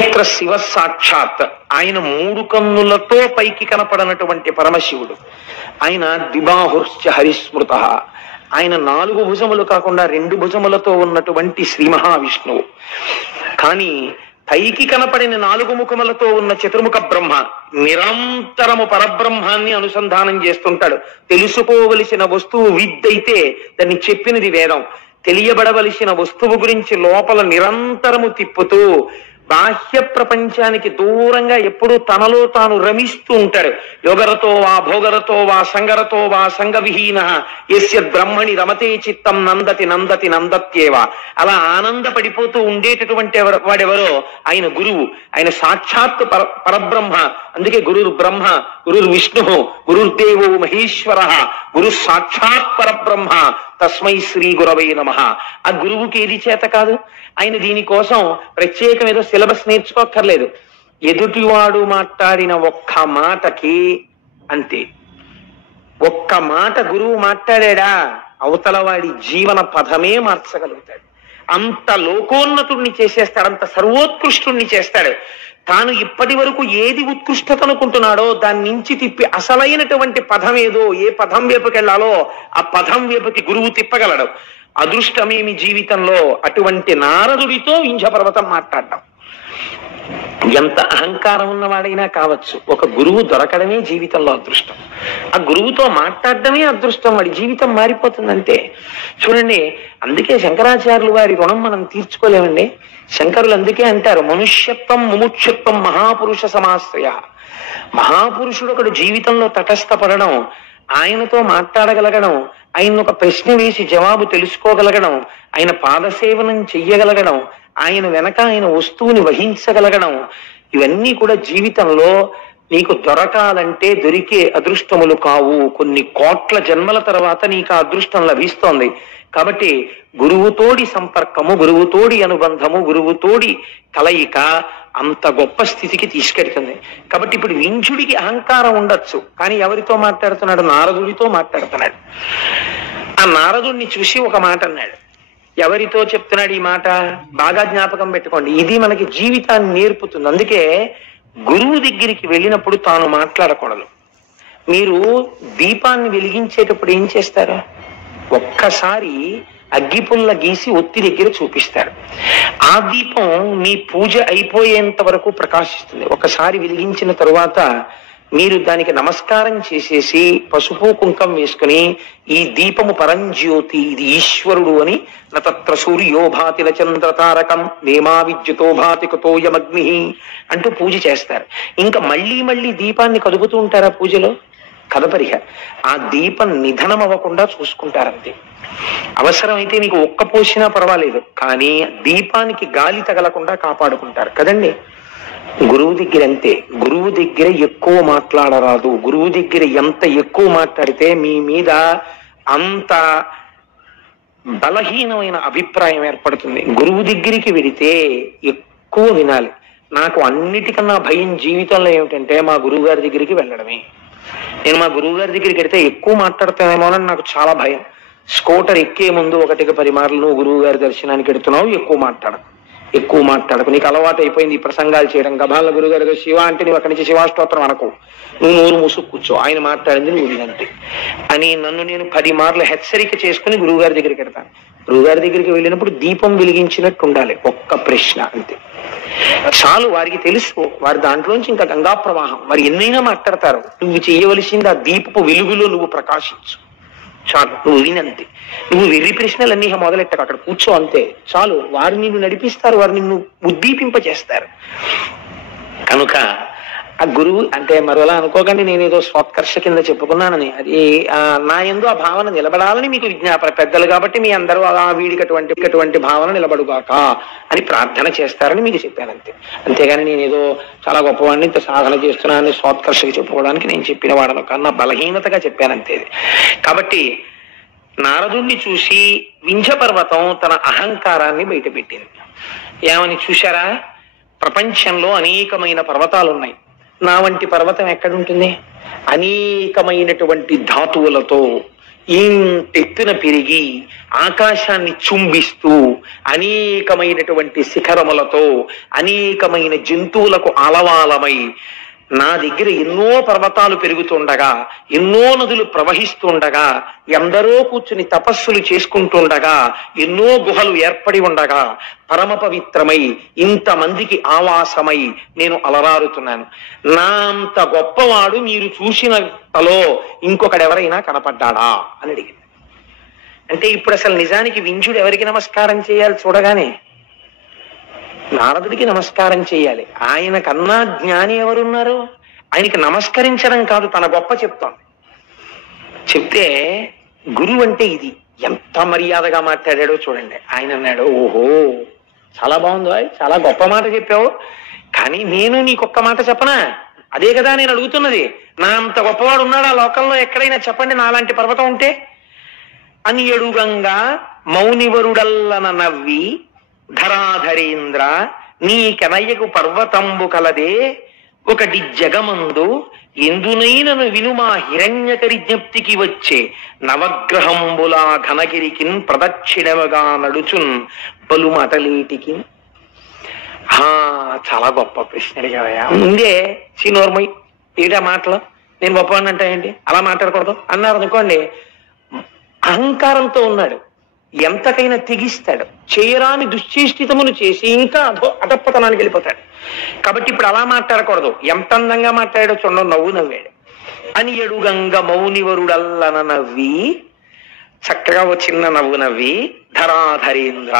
నేత్ర శివ సాక్షాత్, ఆయన మూడు కన్నులతో పైకి కనపడనటువంటి పరమశివుడు. ఆయన ద్విబాహుశ్చ హరిస్మృత, ఆయన 4 భుజములు కాకుండా 2 భుజములతో ఉన్నటువంటి శ్రీ మహావిష్ణువు. కానీ పైకి కనపడిన 4 ముఖములతో ఉన్న చతుర్ముఖ బ్రహ్మ నిరంతరము పరబ్రహ్మాన్ని అనుసంధానం చేస్తుంటాడు. తెలుసుకోవలసిన వస్తువు విద్దైతే దాన్ని చెప్పినది వేదం, తెలియబడవలసిన వస్తువు గురించి లోపల నిరంతరము తిప్పుతూ బాహ్య ప్రపంచానికి దూరంగా ఎప్పుడూ తనలో తాను రమిస్తూ ఉంటాడు. యోగరతో వా భోగరతో వా సంగరతో వా సంగవిహీన యస్య బ్రహ్మణి రమతే చిత్తం నందతి నందతి నందత్యేవా. అలా ఆనందపడిపోతూ ఉండేటటువంటి వాడెవరో ఆయన గురువు, ఆయన సాక్షాత్ పరబ్రహ్మ. అందుకే గురుర్ బ్రహ్మ, గురుర్ విష్ణు, గురుర్దేవో మహేశ్వర, గురు సాక్షాత్ పరబ్రహ్మ తస్మై శ్రీ గురవై నమః. ఆ గురువుకి ఏది చేత కాదు. ఆయన దీనికోసం ప్రత్యేకం ఏదో సిలబస్ నేర్చుకోక్కర్లేదు. ఎదుటివాడు మాట్లాడిన ఒక్క మాటకి అంతే, ఒక్క మాట గురువు మాట్లాడా అవతల వాడి జీవన పదమే మార్చగలుగుతాడు. అంత లోకోన్నతుణ్ణి చేసేస్తాడు, అంత సర్వోత్కృష్టుణ్ణి చేస్తాడు. తాను ఇప్పటి వరకు ఏది ఉత్కృష్టత అనుకుంటున్నాడో దాని నుంచి తిప్పి అసలైనటువంటి పదం ఏదో, ఏ పదం వైపుకెళ్లాలో ఆ పదం వైపుకి గురువు తిప్పగలడు. అదృష్టమేమి జీవితంలో అటువంటి నారదుడితో వింధ్య పర్వతం మాట్లాడడం. ఎంత అహంకారం ఉన్నవాడైనా కావచ్చు, ఒక గురువు దొరకడమే జీవితంలో అదృష్టం. ఆ గురువుతో మాట్లాడడమే అదృష్టం, వాడి జీవితం మారిపోతుందంటే. చూడండి, అందుకే శంకరాచార్యులు వారి రుణం మనం తీర్చుకోలేమండి. శంకరులు అందుకే అంటారు, మనుష్యత్వం ముముక్షత్వం మహాపురుష సమాశ్రయ. మహాపురుషుడు ఒకడు జీవితంలో తటస్థపడడం, ఆయనతో మాట్లాడగలగడం, ఆయన ఒక ప్రశ్న వేసి జవాబు తెలుసుకోగలగడం, ఆయన పాదసేవనం చెయ్యగలగడం, ఆయన వెనక ఆయన వస్తువుని వహించగలగడం, ఇవన్నీ కూడా జీవితంలో నీకు దొరకాలంటే దొరికే అదృష్టములు కావు. కొన్ని కోట్ల జన్మల తర్వాత నీకు ఆ అదృష్టం లభిస్తోంది. కాబట్టి గురువుతోడి సంపర్కము, గురువుతోడి అనుబంధము, గురువుతోడి కలయిక అంత గొప్ప స్థితికి తీసుకెడుతుంది. కాబట్టి ఇప్పుడు వింధ్యుడికి అహంకారం ఉండొచ్చు, కానీ ఎవరితో మాట్లాడుతున్నాడు? నారదుడితో మాట్లాడుతున్నాడు. ఆ నారదుడిని చూసి ఒక మాట అన్నాడు. ఎవరితో చెప్తున్నాడు ఈ మాట? బాగా జ్ఞాపకం పెట్టుకోండి, ఇది మనకి జీవితాన్ని నేర్పుతుంది. అందుకే గురువు దగ్గరికి వెళ్ళినప్పుడు తాను మాట్లాడకూడదు. మీరు దీపాన్ని వెలిగించేటప్పుడు ఏం చేస్తారు? ఒక్కసారి అగ్గిపుల్ల గీసి ఒత్తి దగ్గర చూపిస్తారు. ఆ దీపం మీ పూజ అయిపోయేంత వరకు ప్రకాశిస్తుంది. ఒకసారి వెలిగించిన తరువాత మీరు దానికి నమస్కారం చేసేసి పసుపు కుంకం వేసుకుని, ఈ దీపము పరంజ్యోతి, ఇది ఈశ్వరుడు అని, నతత్ర సూర్యో భాతి చంద్రతారకం నేమా విద్యుతో భాతి కుతోయమగ్ని అంటూ పూజ చేస్తారు. ఇంకా మళ్ళీ మళ్ళీ దీపాన్ని కదుపుతూ ఉంటారా పూజలో? కదపరిహ. ఆ దీపం నిధనం అవ్వకుండా చూసుకుంటారంతే. అవసరమైతే నీకు ఒక్క పోసినా పర్వాలేదు, కానీ దీపానికి గాలి తగలకుండా కాపాడుకుంటారు కదండి. గురువు దగ్గర అంతే. గురువు దగ్గర ఎక్కువ మాట్లాడరాదు. గురువు దగ్గర ఎంత ఎక్కువ మాట్లాడితే మీ మీద అంత బలహీనమైన అభిప్రాయం ఏర్పడుతుంది. గురువు దగ్గరికి వెడితే ఎక్కువ వినాలి. నాకు అన్నిటికన్నా భయం జీవితంలో ఏమిటంటే మా గురువు గారి దగ్గరికి వెళ్ళడమే. నేను మా గురువు గారి దగ్గరికి వెడితే ఎక్కువ మాట్లాడతానేమోనని నాకు చాలా భయం. స్కూటర్ ఎక్కే ముందు 1-10 మార్లు నువ్వు గురువు గారి దర్శనానికి వెడుతున్నావు, ఎక్కువ మాట్లాడకు, నీకు అలవాటు అయిపోయింది ఈ ప్రసంగాలు చేయడం. గభాల గురుగారు శివ అంటే నువ్వు అక్కడి నుంచి శివాష్టోత్రం అనుకో, నువ్వు నోరు మూసుకు కూర్చో, ఆయన మాట్లాడింది నువ్వు వినంతే అని నన్ను నేను 10 మార్లు హెచ్చరిక చేసుకుని గురువుగారి దగ్గరికి వెడతాను. గురువుగారి దగ్గరికి వెళ్ళినప్పుడు దీపం వెలిగించినట్టు ఉండాలి. ఒక్క ప్రశ్న అంతే చాలు. వారికి తెలుసు, వారి దాంట్లోంచి ఇంకా గంగా ప్రవాహం, వారు ఎన్నైనా మాట్లాడతారు. నువ్వు చేయవలసింది ఆ దీపపు వెలుగులో నువ్వు ప్రకాశించు చాలు. నువ్వు వినంతే. నువ్వు వెర్రి ప్రశ్నలన్నీ మొదలెట్టకు, అక్కడ కూర్చో అంతే చాలు. వారు నిన్ను నడిపిస్తారు, వారు నిన్ను ఉద్దీపింపచేస్తారు. కనుక ఆ గురువు అంటే మరోలా అనుకోకండి, నేనేదో స్వోత్కర్ష కింద చెప్పుకున్నానని. అది నా యందు ఆ భావన నిలబడాలని మీకు విజ్ఞాపన. పెద్దలు కాబట్టి మీ అందరూ వీడికి అటువంటి భావన నిలబడుగాక అని ప్రార్థన చేస్తారని మీకు చెప్పానంతే. అంతేగాని నేనేదో చాలా గొప్పవాడిని, ఇంత సాధన చేస్తున్నానని స్వోత్కర్షకి చెప్పుకోవడానికి నేను చెప్పిన వాడను కన్నా బలహీనతగా చెప్పానంతే. కాబట్టి నారదుణ్ణి చూసి వింధ్య పర్వతం తన అహంకారాన్ని బయటపెట్టింది. ఏమని చూశారా? ప్రపంచంలో అనేకమైన పర్వతాలు ఉన్నాయి, నా వంటి పర్వతం ఎక్కడుంటుంది? అనేకమైనటువంటి ధాతువులతో ఇంతెత్తున పెరిగి ఆకాశాన్ని చుంబిస్తూ అనేకమైనటువంటి శిఖరములతో అనేకమైన జంతువులకు ఆలవాలమై నా దగ్గర ఎన్నో పర్వతాలు పెరుగుతుండగా, ఎన్నో నదులు ప్రవహిస్తుండగా, ఎందరో కూర్చుని తపస్సులు చేసుకుంటుండగా, ఎన్నో గుహలు ఏర్పడి ఉండగా, పరమ పవిత్రమై ఇంతమందికి ఆవాసమై నేను అలరారుతున్నాను. నా అంత గొప్పవాడు మీరు చూసినలో ఇంకొకడెవరైనా కనపడ్డాడా అని అడిగింది. అంటే ఇప్పుడు అసలు నిజానికి వింజుడు ఎవరికి నమస్కారం చేయాలి? చూడగానే నారదుడికి నమస్కారం చేయాలి. ఆయన కన్నా జ్ఞాని ఎవరున్నారు? ఆయనకి నమస్కరించడం కాదు, తన గొప్ప చెప్తాను. చెప్తే గురువు అంటే ఇది ఎంత మర్యాదగా మాట్లాడాడో చూడండి. ఆయన అన్నాడు, ఓహో చాలా బాగుందో, చాలా గొప్ప మాట చెప్పావు, కానీ నేను నీకొక్క మాట చెప్పనా? అదే కదా నేను అడుగుతున్నది. నా అంత గొప్పవాడు ఉన్నాడా లోకంలో ఎక్కడైనా? చెప్పండి నాలాంటి పర్వతం ఉంటే అని ఎడుగంగా మౌనివరుడల్లన నవ్వి ధరాధరేంద్ర నీ కనయ్యకు పర్వతంబు కలదే ఒకటి జగమందు ఎందునైనను వినుమా హిరణ్యకరి జ్ఞప్తికి వచ్చే నవగ్రహంబులా ఘనగిరికిన్ ప్రదక్షిణముగా నడుచున్ పలుమటలేటికి. చాలా గొప్ప ప్రశ్న అడిగావయ్యా. ముందే చిన్నోర్మై ఏడా మాటలు, నేను గొప్పవాడిని అంటే ఏంటి, అలా మాట్లాడకూడదు అన్నారు అనుకోండి. అహంకారంతో ఉన్నాడు, ఎంతకైనా తెగిస్తాడు, చేయరాని దుశ్చేష్టితమును చేసి ఇంకా అధపతనానికి వెళ్ళిపోతాడు. కాబట్టి ఇప్పుడు అలా మాట్లాడకూడదు. ఎంత అందంగా మాట్లాడాడో చూడ, నవ్వు నవ్వాడు. అని ఎడుగంగ మౌనివరుడల్లన నవ్వి, చక్కగా ఓ చిన్న నవ్వు నవ్వి, ధరాధరేంద్ర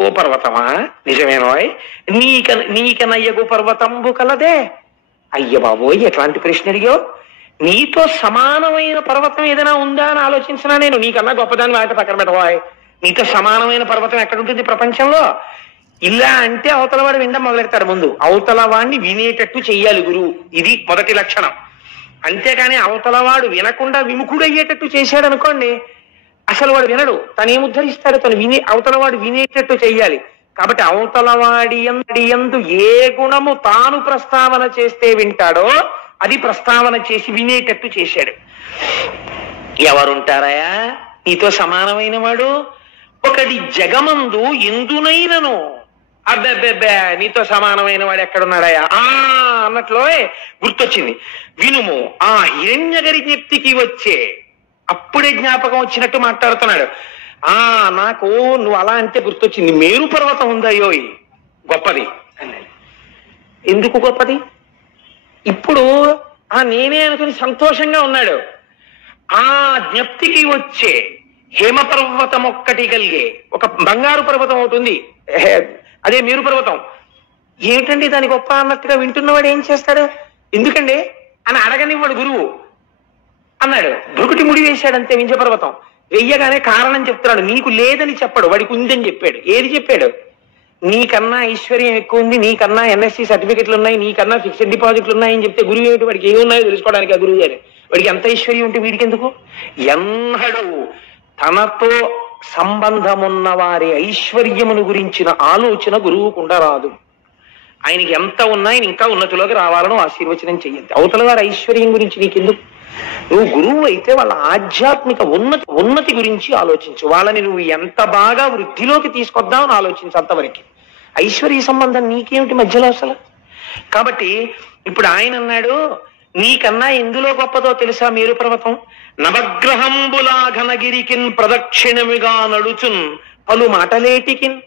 ఓ పర్వతమా నిజమేనోయ్ నీకనయ్యగు పర్వతంబు కలదే. అయ్య బాబోయ్ ఎట్లాంటి ప్రశ్న అడిగావు? నీతో సమానమైన పర్వతం ఏదైనా ఉందా అని ఆలోచించినా నేను. నీకన్నా గొప్పదాన్ని వాటి పక్కన పెట్టబోయ్. నీతో సమానమైన పర్వతం ఎక్కడుంటుంది ప్రపంచంలో? ఇలా అంటే అవతల వాడు వినడం మొదలెడతాడు. ముందు అవతల వాడిని వినేటట్టు చెయ్యాలి గురువు, ఇది మొదటి లక్షణం. అంతేకాని అవతల వాడు వినకుండా విముఖుడయ్యేటట్టు చేశాడు అనుకోండి, అసలు వాడు వినడు, తను ఏముద్ధరిస్తాడు? తను అవతల వాడు వినేటట్టు చెయ్యాలి. కాబట్టి అవతల వాడి యందు ఏ గుణము తాను ప్రస్తావన చేస్తే వింటాడో అది ప్రస్తావన చేసి వినేటట్టు చేశాడు. ఎవరుంటారయా నీతో సమానమైన వాడు? ఒకటి జగమందు ఎందునైనను, అబ్బెబ్బెబ్బే నీతో సమానమైన వాడు ఎక్కడున్నాడయా అన్నట్లో గుర్తొచ్చింది. వినుము ఆ హిరణ్యగరి జ్ఞప్తికి వచ్చే, అప్పుడే జ్ఞాపకం వచ్చినట్టు మాట్లాడుతున్నాడు. నాకు నువ్వు అలా అంటే గుర్తొచ్చింది, మేరు పర్వతం ఉందయ్యో గొప్పది అన్నాడు. ఎందుకు గొప్పది? ఇప్పుడు నేనే అనుకుని సంతోషంగా ఉన్నాడు. ఆ జ్ఞప్తికి వచ్చే హేమ పర్వతం ఒక్కటి కలిగే, ఒక బంగారు పర్వతం ఒకటి ఉంది, అదే మేరు పర్వతం. ఏమిటండి దాని గొప్ప అన్నట్టుగా వింటున్నవాడు ఏం చేస్తాడు? ఎందుకండి అని అడగనివాడు గురువు. అన్నాడు, భృకుటి ముడి వేశాడంతే వింధ్య పర్వతం. వెయ్యగానే కారణం చెప్తున్నాడు. నీకు లేదని చెప్పడు, వాడికి ఉందని చెప్పాడు. ఏది చెప్పాడు? నీకన్నా ఐశ్వర్యం ఎక్కువ ఉంది, నీకన్నా ఎన్ఎస్సి సర్టిఫికెట్లు ఉన్నాయి, నీకన్నా ఫిక్స్డ్ డిపాజిట్లు ఉన్నాయని చెప్తే గురువు ఏమిటి? వాడికి ఏమున్నాయో తెలుసుకోవడానికి ఆ గురువు గారు. వాడికి ఎంత ఐశ్వర్యం ఉంటే వీడికి ఎందుకు? ఎన్నడూ తనతో సంబంధమున్న వారి ఐశ్వర్యమును గురించిన ఆలోచన గురువుకుండా రాదు. ఆయనకి ఎంత ఉన్నా ఆయన ఇంకా ఉన్నతిలోకి రావాలని ఆశీర్వచనం చెయ్యండి. అవతల వారి ఐశ్వర్యం గురించి నీకెందుకు? నువ్వు గురువు అయితే వాళ్ళ ఆధ్యాత్మిక ఉన్నతి గురించి ఆలోచించు. వాళ్ళని నువ్వు ఎంత బాగా వృద్ధిలోకి తీసుకొద్దామని ఆలోచించు. అంతవరకు ఐశ్వర్య సంబంధం నీకేమిటి మధ్యలో అసలు? కాబట్టి ఇప్పుడు ఆయన అన్నాడు, నీకన్నా ఎందులో గొప్పదో తెలుసా మేరు పర్వతం? నవగ్రహంబులా ఘనగిరికిన్ ప్రదక్షిణమిగా నడుచున్ పలు మాటలేటికిన్.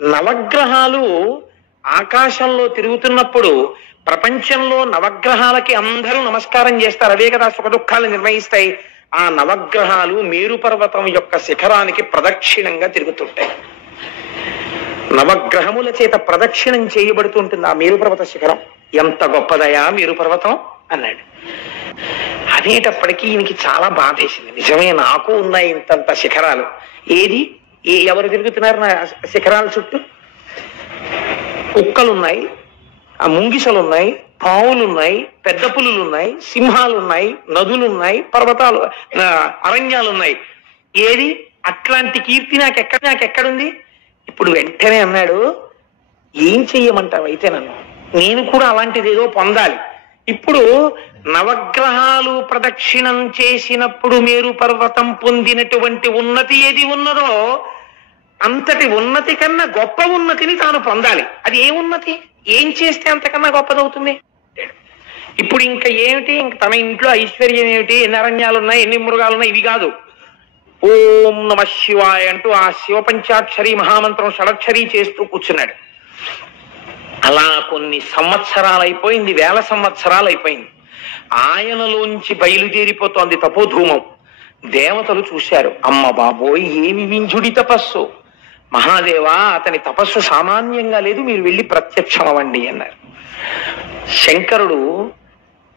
నవగ్రహాలు ఆకాశంలో తిరుగుతున్నప్పుడు ప్రపంచంలో నవగ్రహాలకి అందరూ నమస్కారం చేస్తారు. అవే కదా సుఖ దుఃఖాలు నిర్ణయిస్తాయి. ఆ నవగ్రహాలు మేరు పర్వతం యొక్క శిఖరానికి ప్రదక్షిణంగా తిరుగుతుంటాయి. నవగ్రహముల చేత ప్రదక్షిణం చేయబడుతుంటుంది ఆ మేరు పర్వత శిఖరం. ఎంత గొప్పదయా మేరు పర్వతం అన్నాడు. అనేటప్పటికీ ఈయనకి చాలా బాధేసింది. నిజమే, నాకు ఉన్నాయి ఇంతంత శిఖరాలు. ఏది ఎవరు తిరుగుతున్నారు నా శిఖరాల చుట్టూ? కుక్కలున్నాయి, ముంగిసలున్నాయి, పావులున్నాయి, పెద్ద పులులున్నాయి, సింహాలున్నాయి, నదులున్నాయి, పర్వతాలు, అరణ్యాలున్నాయి. ఏది అట్లాంటి కీర్తి నాకెక్కడుంది? ఇప్పుడు వెంటనే అన్నాడు, ఏం చెయ్యమంటావు అయితే నన్ను? నేను కూడా అలాంటిది ఏదో పొందాలి. ఇప్పుడు నవగ్రహాలు ప్రదక్షిణం చేసినప్పుడు మేరు పర్వతం పొందినటువంటి ఉన్నతి ఏది ఉన్నదో అంతటి ఉన్నతి కన్నా గొప్ప ఉన్నతిని తాను పొందాలి. అది ఏ ఉన్నతి? ఏం చేస్తే అంతకన్నా గొప్పదవుతుంది? ఇప్పుడు ఇంకా ఏమిటి? ఇంక తన ఇంట్లో ఐశ్వర్యం ఏమిటి? ఎన్ని అరణ్యాలున్నాయి, ఎన్ని మృగాలున్నాయి, ఇవి కాదు. ఓం నమ శివాయ అంటూ ఆ శివపంచాక్షరి మహామంత్రం షడక్షరి చేస్తూ కూర్చున్నాడు. అలా కొన్ని సంవత్సరాలు అయిపోయింది, వేల సంవత్సరాలు అయిపోయింది. ఆయనలోంచి బయలుదేరిపోతోంది తపోధూమం. దేవతలు చూశారు, అమ్మ బాబోయ్ ఏమి వింజుడి తపస్సు, మహాదేవా అతని తపస్సు సామాన్యంగా లేదు, మీరు వెళ్ళి ప్రత్యక్షమవండి అన్నారు. శంకరుడు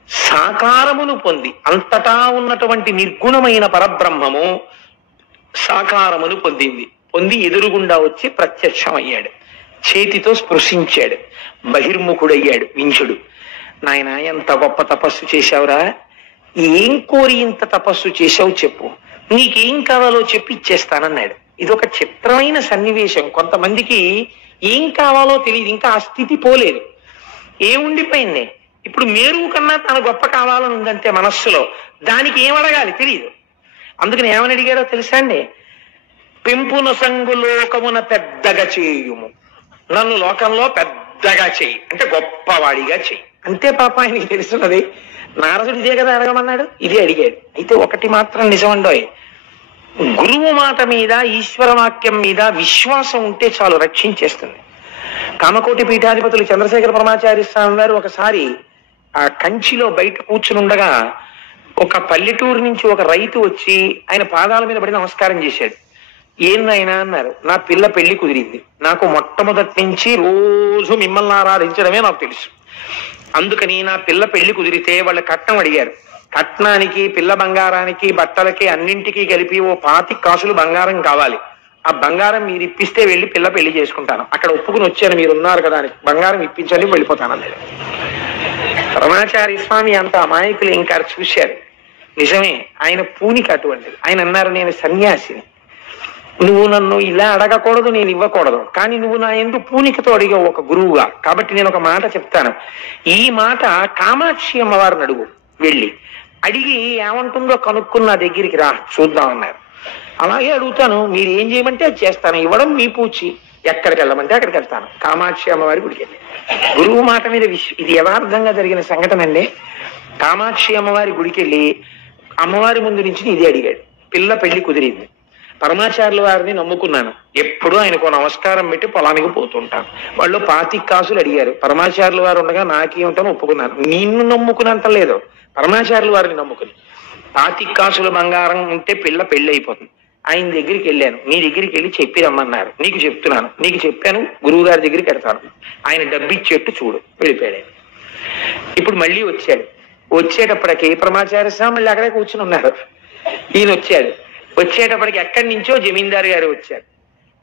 సాకారమును పొంది, అంతటా ఉన్నటువంటి నిర్గుణమైన పరబ్రహ్మము సాకారమును పొంది ఎదురుగుండా వచ్చి ప్రత్యక్షమయ్యాడు. చేతితో స్పృశించాడు, బహిర్ముఖుడయ్యాడు వింజుడు. నాయన ఎంత గొప్ప తపస్సు చేశావురా, ఏం కోరి ఇంత తపస్సు చేశావు చెప్పు, నీకేం కావాలో చెప్పి ఇచ్చేస్తానన్నాడు. ఇది ఒక చిత్రమైన సన్నివేశం. కొంతమందికి ఏం కావాలో తెలియదు, ఇంకా ఆ స్థితి పోలేదు. ఏముండిపోయింది? ఇప్పుడు మేరువు కన్నా తన గొప్ప కావాలని ఉందంటే మనస్సులో, దానికి ఏం అడగాలి తెలియదు. అందుకని ఏమని అడిగాడో తెలుసా అండి? పెంపున సంగు లోకమున పెద్దగా చేయుము, నన్ను లోకంలో పెద్దగా చెయ్యి అంటే గొప్పవాడిగా చెయ్యి అంతే. పాప ఆయనకి తెలుసున్నది. నారదుడు ఇదే కదా అడగమన్నాడు, ఇదే అడిగాడు. అయితే ఒకటి మాత్రం నిజమండోయ్, గురువు మాట మీద ఈశ్వర వాక్యం మీద విశ్వాసం ఉంటే చాలు, రక్షించేస్తుంది. కామకోటి పీఠాధిపతులు చంద్రశేఖర పరమాచార్య స్వామి వారు ఒకసారి ఆ కంచిలో బయట కూర్చుని ఉండగా ఒక పల్లెటూరు నుంచి ఒక రైతు వచ్చి ఆయన పాదాల మీద పడి నమస్కారం చేశాడు. ఏందైనా అన్నారు, నా పిల్ల పెళ్లి కుదిరింది, నాకు మొట్టమొదటి నుంచి రోజు మిమ్మల్ని ఆరాధించడమే నాకు తెలుసు, అందుకని నా పిల్ల పెళ్లి కుదిరితే వాళ్ళు కట్నం అడిగారు. కట్నానికి, పిల్ల బంగారానికి, బట్టలకి అన్నింటికీ కలిపి ఓ 25 కాసులు బంగారం కావాలి. ఆ బంగారం మీరు ఇప్పిస్తే వెళ్ళి పిల్ల పెళ్లి చేసుకుంటాను, అక్కడ ఒప్పుకుని వచ్చాను, మీరు ఉన్నారు కదా అని బంగారం ఇప్పించండి వెళ్ళిపోతానన్నాడు. పరమాచార్య స్వామి అంత అమాయకులు ఇంకా చూశారు. నిజమే, ఆయన పూనికి అటువంటిది. ఆయన అన్నారు, నేను సన్యాసిని, నువ్వు నన్ను ఇలా అడగకూడదు, నేను ఇవ్వకూడదు, కానీ నువ్వు నా ఎందుకు పూనికతో అడిగావు ఒక గురువుగా, కాబట్టి నేను ఒక మాట చెప్తాను. ఈ మాట కామాక్షి అమ్మవారిని అడుగు, వెళ్ళి అడిగి ఏమంటుందో కనుక్కున్న నా దగ్గరికి రా చూద్దామన్నారు. అలాగే అడుగుతాను, మీరు ఏం చేయమంటే అది చేస్తాను, ఇవ్వడం మీ పూచి, ఎక్కడికి వెళ్ళమంటే అక్కడికి వెళ్తాను. కామాక్షి అమ్మవారి గుడికి వెళ్ళి గురువు మాట మీద ఇది యథార్థంగా జరిగిన సంఘటన అండి. కామాక్షి అమ్మవారి గుడికి వెళ్ళి అమ్మవారి ముందు నుంచి ఇది అడిగాడు. పిల్ల పెళ్లి కుదిరింది, పరమాచార్యుల వారిని నమ్ముకున్నాను, ఎప్పుడు ఆయనకు నమస్కారం పెట్టి పొలానికి పోతుంటాను. వాళ్ళు 25 కాసులు అడిగారు, పరమాచార్యుల వారు ఉండగా నాకేమిటని ఒప్పుకున్నాను. నిన్ను నమ్ముకున్నంత లేదు, పరమాచార్యుల వారిని నమ్ముకుని 25 కాసుల బంగారం ఉంటే పిల్ల పెళ్లి అయిపోతుంది. ఆయన దగ్గరికి వెళ్ళాను, నీ దగ్గరికి వెళ్ళి చెప్పి రమ్మన్నారు, నీకు చెప్తున్నాను, నీకు చెప్పాను, గురువు గారి దగ్గరికి వెళ్తాను, ఆయన డబ్బిచ్చేట్టు చూడు, వెళ్ళిపోయాడు. ఇప్పుడు మళ్ళీ వచ్చాడు. వచ్చేటప్పటికి పరమాచార్య స్వామి మళ్ళీ అక్కడే కూర్చుని ఉన్నారు. ఈయన వచ్చాడు. వచ్చేటప్పటికి ఎక్కడి నుంచో జమీందారు గారు వచ్చారు.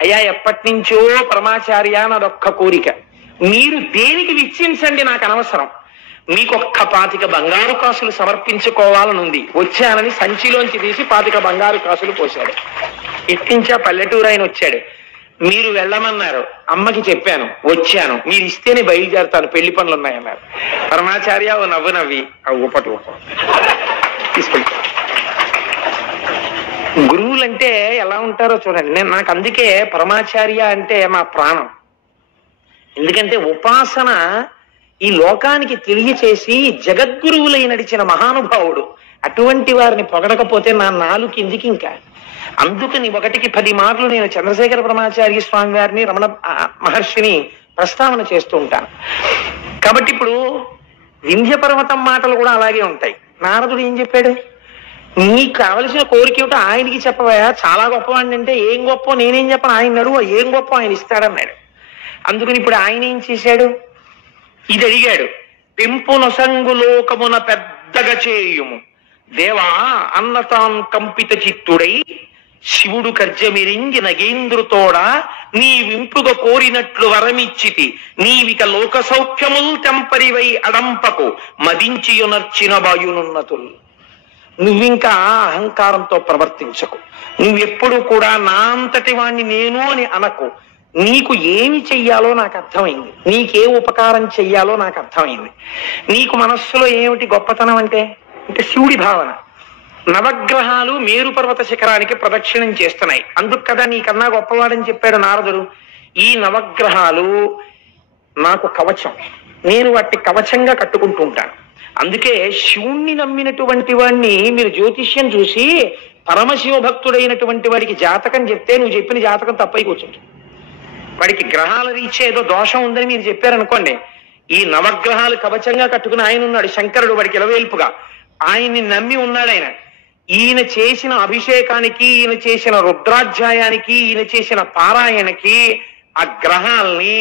అయ్యా ఎప్పటి నుంచో పరమాచార్య నాదొక్క కోరిక, మీరు దేనికి విచ్చించండి నాకు అనవసరం, మీకు ఒక్క 25 బంగారు కాసులు సమర్పించుకోవాలని ఉంది, వచ్చానని సంచిలోంచి తీసి 25 బంగారు కాసులు పోశాడు. ఇట్టించా పల్లెటూరు ఆయన వచ్చాడు. మీరు వెళ్ళమన్నారు, అమ్మకి చెప్పాను, వచ్చాను, మీరు ఇస్తేనే బయలుదేరుతాను, పెళ్లి పనులు ఉన్నాయన్నారు. పరమాచార్య ఓ నవ్వు నవ్వి ఆ ఊపటి తీసుకెళ్తా. గురువులంటే ఎలా ఉంటారో చూడండి. నాకు అందుకే పరమాచార్య అంటే మా ప్రాణం. ఎందుకంటే ఉపాసన ఈ లోకానికి తెలియచేసి జగద్గురువులై నడిచిన మహానుభావుడు. అటువంటి వారిని పొగడకపోతే నా నాలుగు కిందికి ఇంకా. అందుకని 1కి 10 మార్లు నేను చంద్రశేఖర పరమాచార్య స్వామి వారిని, రమణ మహర్షిని ప్రస్తావన చేస్తూ ఉంటాను. కాబట్టి ఇప్పుడు వింధ్య పర్వతం మాటలు కూడా అలాగే ఉంటాయి. నారదుడు ఏం చెప్పాడు? నీకు కావలసిన కోరిక ఏమిటో ఆయనకి చెప్పవా, చాలా గొప్పవాడిని అంటే ఏం గొప్ప నేనేం చెప్పను, ఆయన అడుగు, ఏం గొప్ప ఆయన ఇస్తాడన్నాడు. అందుకని ఇప్పుడు ఆయన ఏం చేశాడు? ఇది అడిగాడు, పెంపు నొసంగు లోకమున పెద్దగా చేయుము దేవా అన్నతాం కంపిత చిత్తుడై శివుడు కర్జమిరింగి నగేంద్రుతోడా నీ వింపుగా కోరినట్లు వరమిచ్చితి, నీవిక లోక సౌఖ్యముల్ తెంపరివై అడంపకు మదించియునర్చిన బాయునున్నతులు. నువ్వింకా అహంకారంతో ప్రవర్తించకు, నువ్వెప్పుడు కూడా నా అంతటి వాణ్ణి నేను అని అనకు, నీకు ఏమి చెయ్యాలో నాకు అర్థమైంది, నీకే ఉపకారం చెయ్యాలో నాకు అర్థమైంది. నీకు మనస్సులో ఏమిటి గొప్పతనం అంటే శివుడి భావన. నవగ్రహాలు మేరు పర్వత శిఖరానికి ప్రదక్షిణం చేస్తున్నాయి, అందుకు కదా నీకన్నా గొప్పవాడని చెప్పాడు నారదుడు. ఈ నవగ్రహాలు నాకు కవచం, నేను వాటిని కవచంగా కట్టుకుంటూ ఉంటాను. అందుకే శివుణ్ణి నమ్మినటువంటి వాడిని మీరు జ్యోతిష్యం చూసి పరమశివ భక్తుడైనటువంటి వాడికి జాతకం చెప్తే నువ్వు చెప్పిన జాతకం తప్పై కూర్చుంటుంది. వాడికి గ్రహాల రీత్యా ఏదో దోషం ఉందని మీరు చెప్పారనుకోండి, ఈ నవగ్రహాలు కవచంగా కట్టుకుని ఆయన ఉన్నాడు శంకరుడు, వాడికి ఇలవేల్పుగా ఆయన్ని నమ్మి ఉన్నాడు ఆయన. ఈయన చేసిన అభిషేకానికి, ఈయన చేసిన రుద్రాధ్యాయానికి, ఈయన చేసిన పారాయణకి ఆ గ్రహాల్ని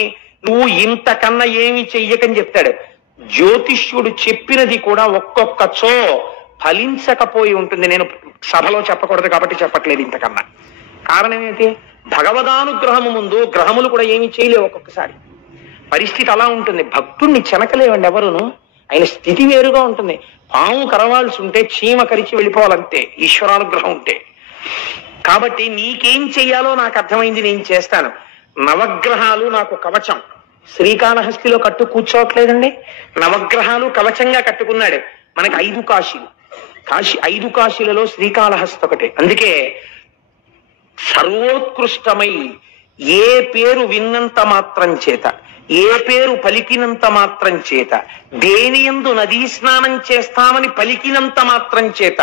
నువ్వు ఇంతకన్నా ఏమి చెయ్యకని చెప్తాడు. జ్యోతిష్యుడు చెప్పినది కూడా ఒక్కొక్కచో ఫలించకపోయి ఉంటుంది. నేను సభలో చెప్పకూడదు కాబట్టి చెప్పట్లేదు ఇంతకన్నా. కారణం ఏంటి? భగవదానుగ్రహము ముందు గ్రహములు కూడా ఏమి చేయలేవు. ఒక్కొక్కసారి పరిస్థితి అలా ఉంటుంది. భక్తుణ్ణి చెనకలేవండి ఎవరును, ఆయన స్థితి వేరుగా ఉంటుంది. పాము కరవాల్సి ఉంటే చీమ కరిచి వెళ్ళిపోవాలంతే ఈశ్వరానుగ్రహం ఉంటే. కాబట్టి నీకేం చెయ్యాలో నాకు అర్థమైంది, నేను చేస్తాను. నవగ్రహాలు నాకు కవచం. శ్రీకాళహస్తిలో కట్టు కూర్చోవట్లేదండి, నవగ్రహాలు కవచంగా కట్టుకున్నాడు. మనకి 5 కాశీలు, 5 కాశీలలో శ్రీకాళహస్తి ఒకటే. అందుకే సర్వోత్కృష్టమై ఏ పేరు విన్నంత మాత్రం చేత, ఏ పేరు పలికినంత మాత్రం చేత, దేనియందు నదీ స్నానం చేస్తామని పలికినంత మాత్రం చేత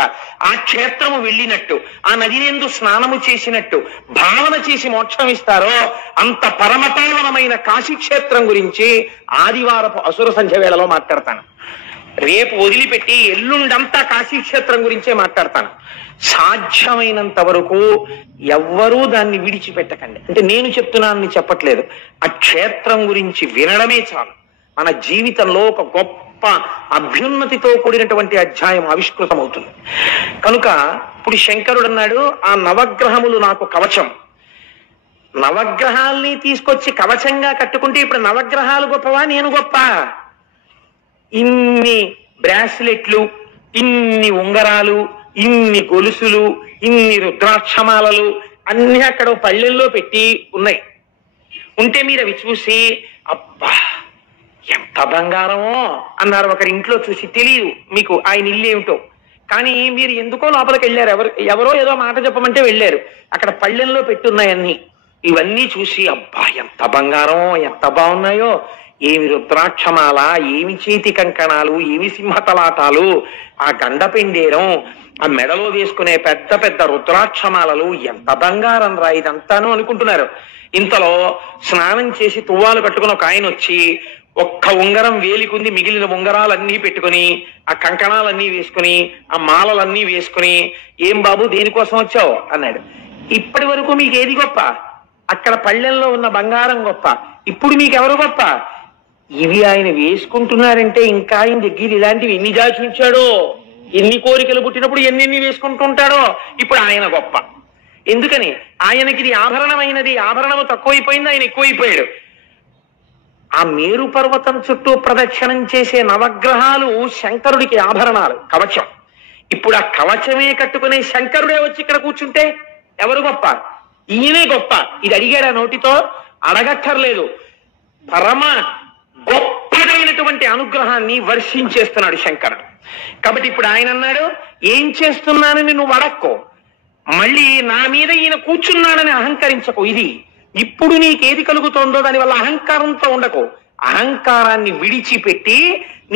ఆ క్షేత్రము వెళ్ళినట్టు, ఆ నదియందు స్నానము చేసినట్టు భావన చేసి మోక్షం ఇస్తారో అంత పరమపావనమైన కాశీక్షేత్రం గురించి ఆదివారపు అసుర సంధ్య వేళలో మాట్లాడతాను. రేపు వదిలిపెట్టి ఎల్లుండంతా కాశీక్షేత్రం గురించే మాట్లాడతాను. సాధ్యమైనంత వరకు ఎవ్వరూ దాన్ని విడిచిపెట్టకండి. అంటే నేను చెప్తున్నానని చెప్పట్లేదు, ఆ క్షేత్రం గురించి వినడమే చాలు. మన జీవితంలో ఒక గొప్ప అభ్యున్నతితో కూడినటువంటి అధ్యాయం ఆవిష్కృతమవుతుంది. కనుక ఇప్పుడు శంకరుడు అన్నాడు, ఆ నవగ్రహములు నాకు కవచం. నవగ్రహాల్ని తీసుకొచ్చి కవచంగా కట్టుకుంటే ఇప్పుడు నవగ్రహాలు గొప్పవా నేను గొప్ప? ఇన్ని బ్రాస్లెట్లు, ఇన్ని ఉంగరాలు, ఇన్ని గొలుసులు, ఇన్ని రుద్రాక్షమాలలు అన్ని అక్కడ పళ్ళెల్లో పెట్టి ఉన్నాయి. ఉంటే మీరు అవి చూసి అబ్బా ఎంత బంగారమో అన్నారు. ఒకరి ఇంట్లో చూసి తెలియదు మీకు ఆయన ఇల్లు ఏమిటో, కానీ మీరు ఎందుకో లోపలికి వెళ్ళారు, ఎవరో ఏదో మాట చెప్పమంటే వెళ్ళారు. అక్కడ పళ్ళెల్లో పెట్టున్నాయన్నీ. ఇవన్నీ చూసి అబ్బా ఎంత బంగారమో, ఎంత బాగున్నాయో, ఏమి రుద్రాక్షమాల, ఏమి చేతి కంకణాలు, ఏమి సింహతలాటాలు, ఆ గండపెండేరం, ఆ మెడలో వేసుకునే పెద్ద పెద్ద రుద్రాక్షమాలలు, ఎంత బంగారం రా ఇదంతాను అనుకుంటున్నారు. ఇంతలో స్నానం చేసి తువ్వాలు కట్టుకుని ఒక ఆయన వచ్చి ఒక్క ఉంగరం వేలికుంది, మిగిలిన ఉంగరాలన్నీ పెట్టుకుని ఆ కంకణాలన్నీ వేసుకుని ఆ మాలలన్నీ వేసుకుని, ఏం బాబు దేనికోసం వచ్చావు అన్నాడు. ఇప్పటి వరకు మీకు ఏది గొప్ప? అక్కడ పళ్ళెంలో ఉన్న బంగారం గొప్ప. ఇప్పుడు మీకెవరు గొప్ప? ఇవి ఆయన వేసుకుంటున్నారంటే ఇంకా ఆయన దగ్గర ఇలాంటివి ఎన్ని దాచి ఉంచాడో, ఎన్ని కోరికలు పుట్టినప్పుడు ఎన్నెన్ని వేసుకుంటుంటాడో. ఇప్పుడు ఆయన గొప్ప. ఎందుకని? ఆయనకి ఇది ఆభరణమైనది, ఆభరణము తక్కువైపోయింది, ఆయన ఎక్కువైపోయాడు. ఆ మేరు పర్వతం చుట్టూ ప్రదక్షిణం చేసే నవగ్రహాలు శంకరుడికి ఆభరణాలు, కవచం. ఇప్పుడు ఆ కవచమే కట్టుకునే శంకరుడే వచ్చి ఇక్కడ కూర్చుంటే ఎవరు గొప్ప? ఈయనే గొప్ప. ఇది అడిగాడు ఆ నోటితో, అడగక్కర్లేదు. పరమ గొప్పదైనటువంటి అనుగ్రహాన్ని వర్షించేస్తున్నాడు శంకరుడు. కాబట్టి ఇప్పుడు ఆయన అన్నాడు, ఏం చేస్తున్నానని నువ్వు అడక్కో, మళ్ళీ నా మీద ఈయన కూర్చున్నాడని అహంకరించకు. ఇది ఇప్పుడు నీకేది కలుగుతోందో దానివల్ల అహంకారంతో ఉండకు. అహంకారాన్ని విడిచిపెట్టి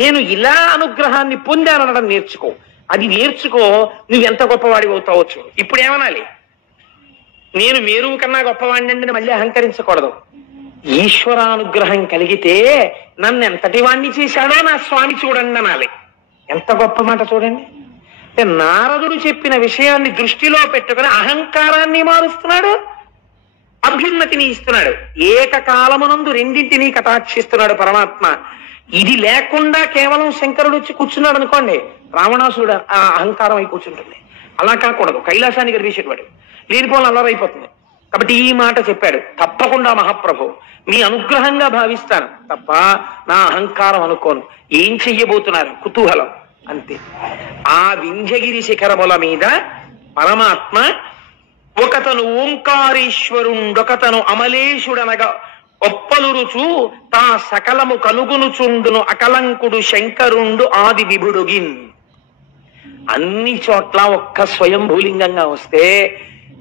నేను ఇలా అనుగ్రహాన్ని పొందానడం నేర్చుకో. అది నేర్చుకో, నువ్వెంత గొప్పవాడి అవుతావచ్చు. ఇప్పుడు ఏమనాలి? నేను మేరువు కన్నా గొప్పవాడిని అని మళ్ళీ అహంకరించకూడదు. ఈశ్వరానుగ్రహం కలిగితే నన్ను ఎంతటి వాణ్ణి చేశాడో నా స్వామి చూడండి అనాలి. ఎంత గొప్ప మాట చూడండి. అంటే నారదుడు చెప్పిన విషయాన్ని దృష్టిలో పెట్టుకుని అహంకారాన్ని మారుస్తున్నాడు, అభ్యున్నతిని ఇస్తున్నాడు. ఏకకాలమునందు రెండింటినీ కటాక్షిస్తున్నాడు పరమాత్మ. ఇది లేకుండా కేవలం శంకరుడు వచ్చి కూర్చున్నాడు అనుకోండి, రావణాసురుడు ఆ అహంకారం అయి కూర్చుంటుంది. అలా కాకూడదు, కైలాసానికి గర్వించేవాడు లేనిపోవాలి అల్లరైపోతుంది. కాబట్టి ఈ మాట చెప్పాడు. తప్పకుండా మహాప్రభు మీ అనుగ్రహంగా భావిస్తాను తప్ప నా అహంకారం అనుకోను. ఏం చెయ్యబోతున్నారు? కుతూహలం అంతే. ఆ వింధ్యగిరి శిఖరముల మీద పరమాత్మ ఒకతను ఓంకారీశ్వరుండొకతను అమలేశుడనగా ఒప్పలురుచు తా సకలము కనుగునుచుండును అకలంకుడు శంకరుండు ఆది విభుడుగిన్. అన్ని చోట్ల ఒక్క స్వయంభూలింగంగా వస్తే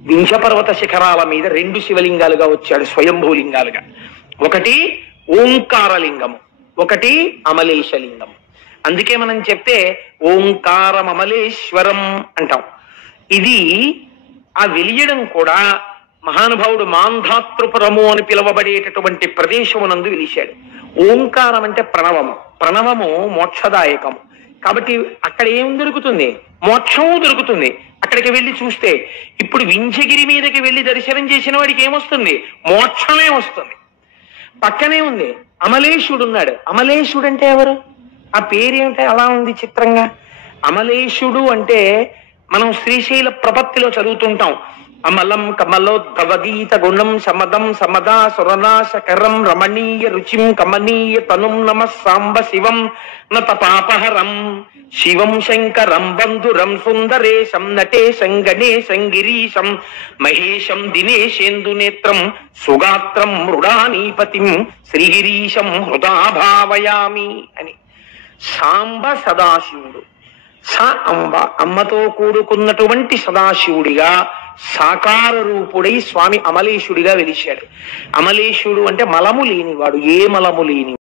వింధ్యపర్వత శిఖరాల మీద 2 శివలింగాలుగా వచ్చాడు స్వయంభూలింగాలుగా. ఒకటి ఓంకారలింగము, ఒకటి అమలేశలింగం. అందుకే మనం చెప్తే ఓంకారం అమలేశ్వరం అంటాం. ఇది ఆ వెలియడం కూడా మహానుభావుడు మాంధాతృపురము అని పిలువబడేటటువంటి ప్రదేశమునందు వెలిశాడు. ఓంకారం అంటే ప్రణవము, ప్రణవము మోక్షదాయకము. కాబట్టి అక్కడ ఏం దొరుకుతుంది? మోక్షము దొరుకుతుంది. అక్కడికి వెళ్ళి చూస్తే ఇప్పుడు వింధ్యగిరి మీదకి వెళ్ళి దర్శనం చేసిన వాడికి ఏమొస్తుంది? మోక్షమే వస్తుంది. పక్కనే ఉంది అమలేశుడు ఉన్నాడు. అమలేశుడు అంటే ఎవరు? ఆ పేరేమిటో అలా ఉంది చిత్రంగా. అమలేశుడు అంటే మనం శ్రీశైల ప్రపత్తిలో చదువుతుంటాం. అమలం కమలోద్భవగీత గుణం సమదం సమదా సురనాశకరం రమణీయ రుచిం కమనీయ తనుం నమ సాంబ శివం నతపాపహరం శివం శంకరం బంధురం సుందరేశం నటేశం గణేశం గిరీశం మహేశం దినేశేందు నేత్రం సుగాత్రం మృడానీపతిం శ్రీగిరీశం హృదా భావయామి అని. సాంబ సదాశివుడు, అంబ అమ్మతో కూడుకున్నటువంటి సదాశివుడిగా సాకార రూపుడై స్వామి అమలేశుడిగా వెలిశాడు. అమలేశుడు అంటే మలము లేనివాడు, ఏ మలము లేని